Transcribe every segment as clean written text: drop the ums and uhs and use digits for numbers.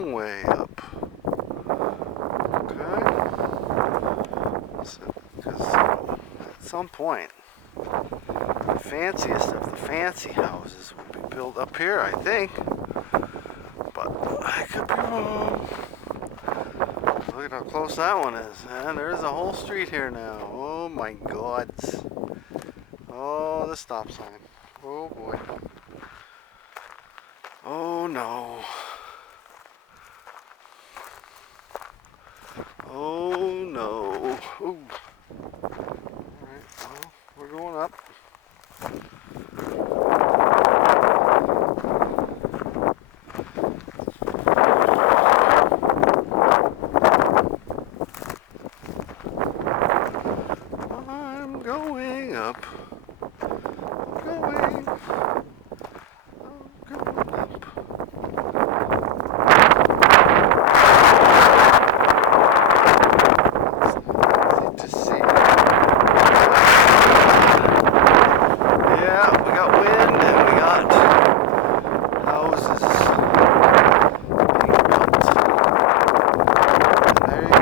long way up. Okay. Because at some point, the fanciest of the fancy houses will be built up here, I think. But I could be wrong. Look at how close that one is. And there's a whole street here now. Oh my God. Oh, the stop sign. Oh boy. Oh no. Oh no. Ooh. Alright, well, we're going up. I'm going up. Going. I'm going up. It's easy to see. Yeah, we got wind and we got houses being built. There you go.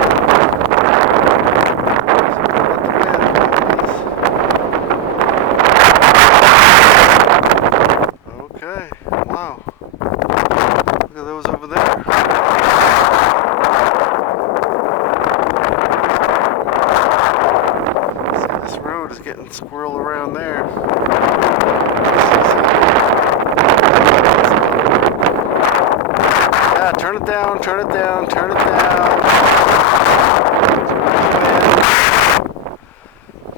Okay, wow. Look at those over there. See, this road is getting squirreled around there. Yeah, turn it down, turn it down, turn it down.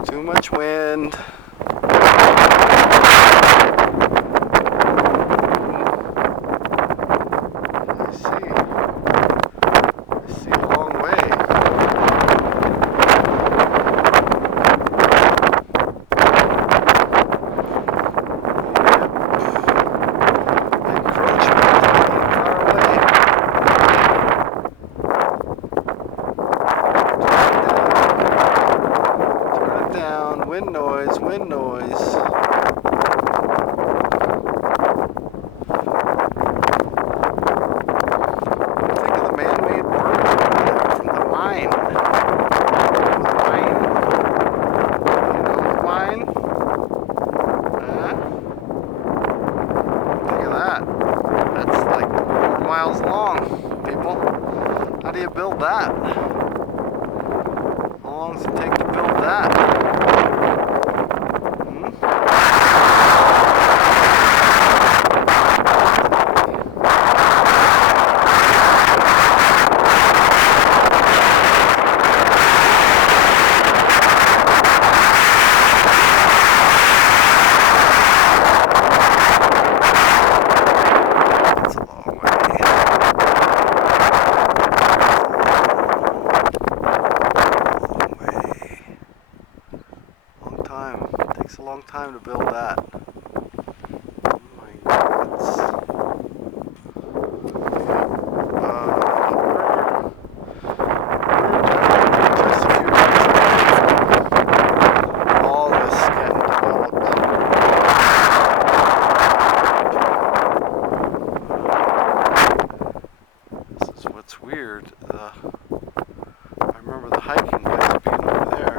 Too much wind. Wind noise, wind noise. Think of the man-made bird from the mine. The mine? You know the mine? Huh? Think of that. That's like 4 miles long, people. How do you build that? How long does it take to build that? Takes a long time to build that. Oh my goodness. Just a few minutes from all this getting developed. This is what's weird. I remember the hiking guys being over there.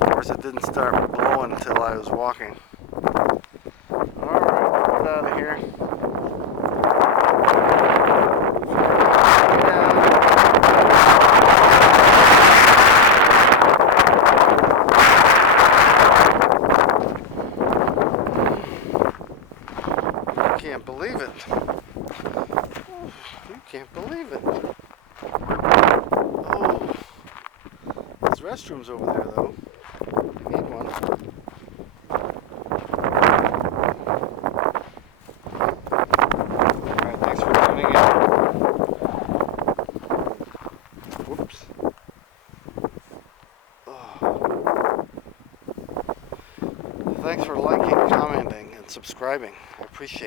Of course, it didn't start blowing until I was walking. Alright, get out of here. Can't believe it. You can't believe it. Oh, there's restrooms over there though. I need one. Alright, thanks for tuning in. Whoops. Thanks for liking, commenting, and subscribing. I appreciate it.